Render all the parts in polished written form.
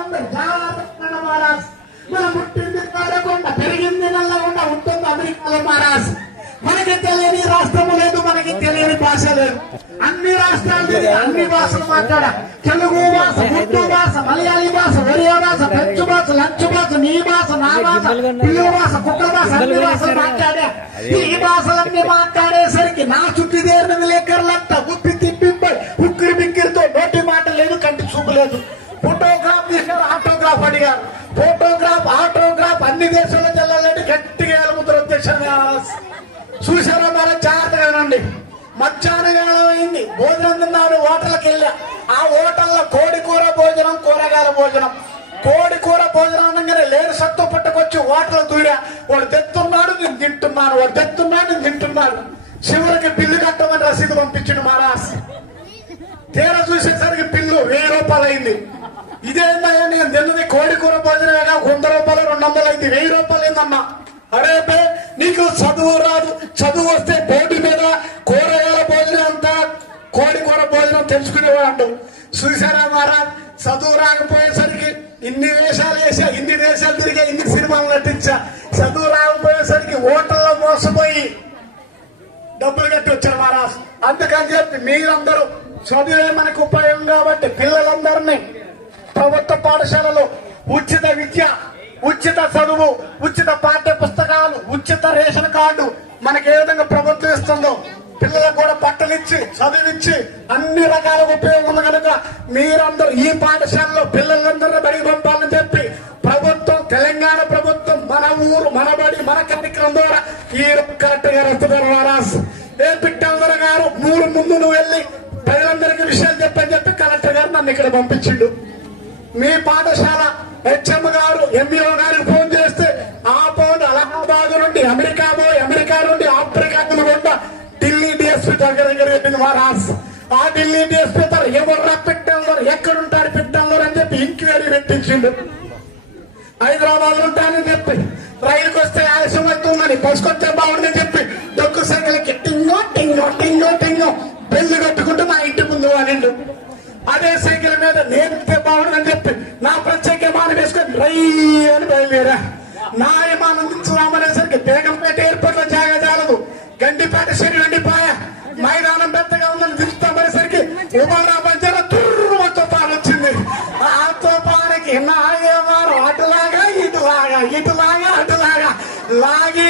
అందరు జాగ్రత్త మహారాజ్. మనం పుట్టింది కాడకుండా పెరిగింది నల్లకుండా ఉంటుంది అమెరికాలో మహారాజ్. మనకి తెలియని రాష్ట్రము లేదు, మనకి తెలియని భాష లేదు. అన్ని రాష్ట్రాలు అన్ని భాషలు మాట్లాడా. తెలుగు భాష, ఉర్దూ భాష, మలయాళీ భాష, ఒరియా భాష, ఫ్రెంచ్ భాష, లంచ్ భాష, నీ భాష, నా భాష, పిల్లి భాష, కుక్క భాష, అన్ని భాషలు మాట్లాడా. ఈ భాషలన్నీ మాట్లాడేసరికి నా చుట్టూ దేరిన లేకర్లంతా ఉప్పి తిప్పిపోయి ఉక్కిరి బిక్కిరితో నోటి మాట లేదు, కంటి చూపు లేదు. ఫోటోగ్రాఫ్ తీశారు, ఆటోగ్రాఫ్ అడిగారు. ఫోటోగ్రాఫ్, ఆటోగ్రాఫ్ అన్ని దేశాల్లో చెల్లాలంటే గట్టిగా ఎలుగుతారు అధ్యక్షంగా. చూసారా మన జాగ్రత్తగానండి. మధ్యాహ్నం అయింది, భోజనం తిన్నాడు. హోటల్కి వెళ్ళా. ఆ హోటల్లో కోడి కూర భోజనం, కూరగాయల భోజనం. కోడి కూర భోజనం అనగానే లేని సత్తు పట్టుకొచ్చి హోటల్ దూరా. వాడు తెస్తున్నాడు, నేను తింటున్నాను, వాడు తెస్తున్నాడు, నేను తింటున్నాడు. చివరికి బిల్లు కట్టమని రసీదు పంపించిండు మహారాజ్. తీర చూసేసరికి బిల్లు 1000 రూపాయలు అయింది. ఇదేందయ్యా నేను తిన్నది కోడి కూర భోజనం 100 రూపాయలు 200 అయింది, 1000 రూపాయలు అయిందన్నా. అరే బే, నీకు చదువు రాదు, చదువు వస్తే బోర్డు మీద కూరగాయల భోజనం అంతా కోడి కూర భోజనం తెలుసుకునేవాడు. చూసారా మహారాజ్, చదువు రాకపోయేసరికి ఇన్ని వేషాలు వేసా, ఇన్ని దేశాలు తిరిగా, ఇన్ని సినిమాలు నటించా. చదువు రాకపోయేసరికి హోటల్లో మోసపోయి డబ్బులు కట్టి వచ్చారు మహారాజ్. అందుకని చెప్పి మీరందరూ చదివే మనకు ఉపయోగం కాబట్టి పిల్లలందరినీ ప్రభుత్వ పాఠశాలలో ఉచిత విద్య, ఉచిత చదువు, ఉచిత పాఠ్య పుస్తకాలు, ఉచిత రేషన్ కార్డు మనకి ఏ విధంగా ప్రభుత్వం ఇస్తుందో పిల్లలకు కూడా బట్టలు ఇచ్చి చదివించి అన్ని రకాల ఉపయోగం ఉంది. కనుక మీరందరూ ఈ పాఠశాలలో పిల్లలందరూ బడికి పంపాలని చెప్పి ప్రభుత్వం, తెలంగాణ ప్రభుత్వం, మన ఊరు మన బడి మన కార్యక్రమం ద్వారా ఈ కలెక్టర్ గారు వస్తున్నారు మహారాజ్. ఏ పిట్టందర గారు ఊరు ముందు నువ్వు వెళ్ళి ప్రజలందరికీ విషయాలు చెప్పి కలెక్టర్ గారు నన్ను ఇక్కడ పంపించిండు. మీ పాఠశాల హెచ్ఎం గారు, ఎంఈఓ గారికి ఫోన్ చేస్తే ఆ ఫోన్ అలహాబాద్ నుండి అమెరికా నుండి ఆఫ్రికా కూడా ఢిల్లీ డిఎస్పీ దగ్గర వెళ్ళింది మహారాజ్. ఆ ఢిల్లీ డిఎస్పీ ఎవరు పెట్టారు, ఎక్కడుంటారు పెట్టారు అని చెప్పి ఇంక్వైరీ పెట్టించిండు. హైదరాబాద్ ఉంటానని చెప్పి, రైలుకి వస్తే ఆలస్యం అవుతుందని, బస్సుకు వస్తే బాగుందని చెప్పి డొక్కు సైకిల్కి టింగో టింగో టింగో టింగో బెల్లు కట్టుకుంటూ నా ఇంటి ముందు అనిండు. అదే సైకిల్ మీద నేను బాగుండని చెప్పి నా ప్రత్యేక విమానం వేసుకొని రై అని బయలుదేరా. నా విమానం దించురామనేసరికి బేగంపేట ఎయిర్పోర్ట్ లో జాగా చాలదు, గండిపేట శని వెండిపాయ మైదానం పెద్దగా ఉందని దించుతామనేసరికి ఉమరా బంజారా తుర్రు తుఫాన్ వచ్చింది. ఆ తుఫానికి నా విమానం అటులాగా అటులాగా లాగి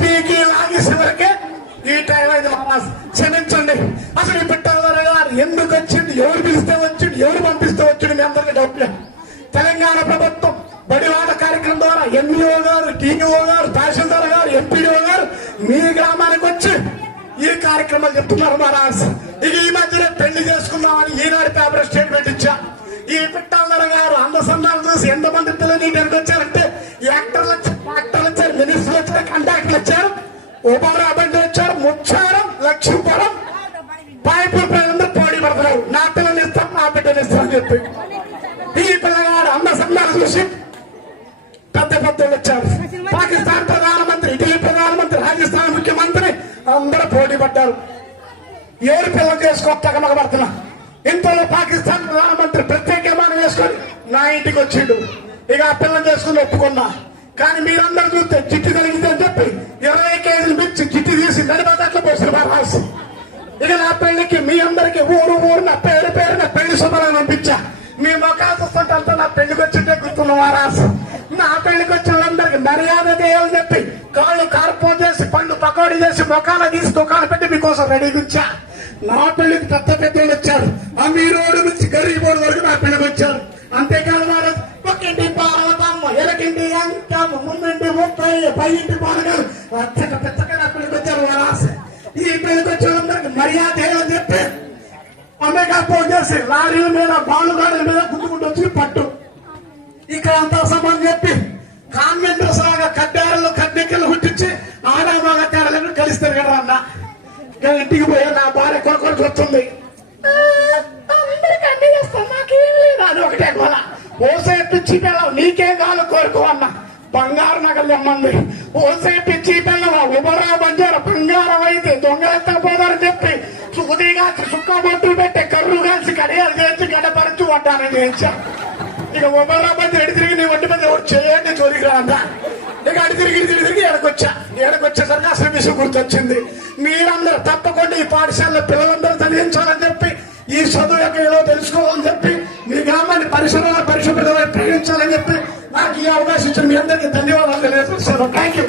పీకి లాగి చివరికి ఈ టైం అయితే మహారాజ్ క్షమించండి. అసలు ఈ పిట్టల గారు ఎందుకు వచ్చింది, ఎవరు పిలిస్తే వచ్చింది, ఎవరు పంపిస్తే వచ్చింది, మీ అందరికీ డౌట్ లేదు. తెలంగాణ ప్రభుత్వం బడివాడ కార్యక్రమం ద్వారా ఎంఈఓ గారు, టీఈఓ గారు, తహసీల్దార్ గారు, ఎంపీడీఓ గారు మీ గ్రామానికి వచ్చి ఈ కార్యక్రమాలు చెప్తున్నారు మహారాజ్. ఇక ఈ మధ్యనే పెళ్లి చేసుకుందామని ఈనాడు పేపర్ స్టేట్మెంట్ ఇచ్చా. ఈ పిట్టల గారు అందసందాలు చూసి ఎంతమంది పిల్లలు నీ దగ్గరకు వచ్చారంటే యాక్టర్లు వచ్చారు, మినిస్టర్లు వచ్చారు, కండక్టర్లు వచ్చారు, ఉపారా బండి వచ్చారు, ముచ్చారం, లక్ష్మీపురం, పైపు పిల్లలందరూ పోటీ పడుతున్నారు. నా పిల్లలు ఇస్తాం, నా బిడ్డలు ఇస్తాం అని చెప్పి ఈ పిల్లగాడు అన్న సందాలు చూసి పెద్ద వచ్చారు. పాకిస్తాన్ ప్రధానమంత్రి, ఇటలీ ప్రధానమంత్రి, రాజస్థాన్ ముఖ్యమంత్రి అందరూ పోటీ పడ్డారు. ఎవరు పిల్లలు చేసుకోవట్లేక మగబడుతున్నా. ఇంతలో పాకిస్తాన్ ప్రధానమంత్రి ప్రత్యేక విమానం వేసుకొని నా ఇంటికి వచ్చిండు. ఇక ఆ పిల్లలు చేసుకుని ఒప్పుకున్నా. కానీ మీరందరూ చూస్తే చిట్టి కలిగింది అని చెప్పి 20 కేజీలు మించి చిట్టి తీసి నడిపేటట్లు పోసిన మహారాజ్. ఇక నా పెళ్లికి మీ అందరికి ఊరు నా పేరు నా పెళ్లి శుభ్రాన్ని పంపించా. మీ మొఖాలు చూస్తుంటే నా పెళ్లికి వచ్చింటే గుర్తున్న మహారాజ్. నా పెళ్లికి వచ్చిన వాళ్ళందరికీ మర్యాద చేయాలని చెప్పి కాళ్ళు కార్పో చేసి, పళ్ళు పకోడీ చేసి, మొఖాలు తీసి దుకాణం పెట్టి మీకోసం రెడీగా ఉంచా. నా పెళ్లికి పెద్దలు వచ్చారు. అమీరోడు నుంచి గరీబోడు వరకు నా పెళ్లికి వచ్చారు. అంతేకాదు మహారాజ్, ఒక్కింటి పార్వతమ్మ, ఎలకింటి అంకమ్మ, ముందుంటి 30, పైంటి పానగాలు పెద్దగా నా పెళ్లికి వచ్చారు మహారాజ్. ఈ పెళ్లికి వచ్చిన వాళ్ళందరికీ మర్యాద చేయాలని చెప్పి అమెరికా ఫోన్ చేసి లారీల మీద, బాలుగాడుల మీద గుద్దుకుంటూ వచ్చి పట్టు ఇక్కడ అంతా సమాన్ చెప్పి కాన్వెంట్ లాగా కడ్డారులు కడ్డెక్కలు గుర్తించి ఆడమగ తేడాలను కలిస్తారు కదా అన్న. ఇంటికి పోయా నా భార్య కొరకు వస్తుంది. అందరికీ అన్ని చేస్తాం, నాకేం లేదు అని ఒకటే గోల. ఓసేపు చీపెళ్ళం నీకేం కావాలి కోరుకో అన్న. బంగారు నగలు ఇమ్మంది. ఓసేపు చీపెళ్ళం ఉబరా బంజారా బంగారం అయితే దొంగలెత్తకపోదారని చెప్పి సుఖదిగా సుక్క బొట్టులు పెట్టి కర్రు కాల్చి కడియాలు చేసి గడపరచు వడ్డానని చేయించా. ఇక మొబైల్ మంది ఎడి తిరిగి నీ ఒంటి మంది ఎవరు చేయండి జోలికి రాదా ఇక అడి తిరిగి ఏడకొచ్చేసరికి అసలు విషయం గుర్తొచ్చింది. మీరందరూ తప్పకుండా ఈ పాఠశాలలో పిల్లలందరూ చదివించాలని చెప్పి ఈ చదువు యొక్క ఏదో తెలుసుకోవాలని చెప్పి మీ గ్రామాన్ని పరిశుభ్రత ప్రేమించాలని చెప్పి నాకు ఈ అవకాశం ఇచ్చిన మీ అందరికీ ధన్యవాదాలు తెలియజేస్తున్నాను. Thank you.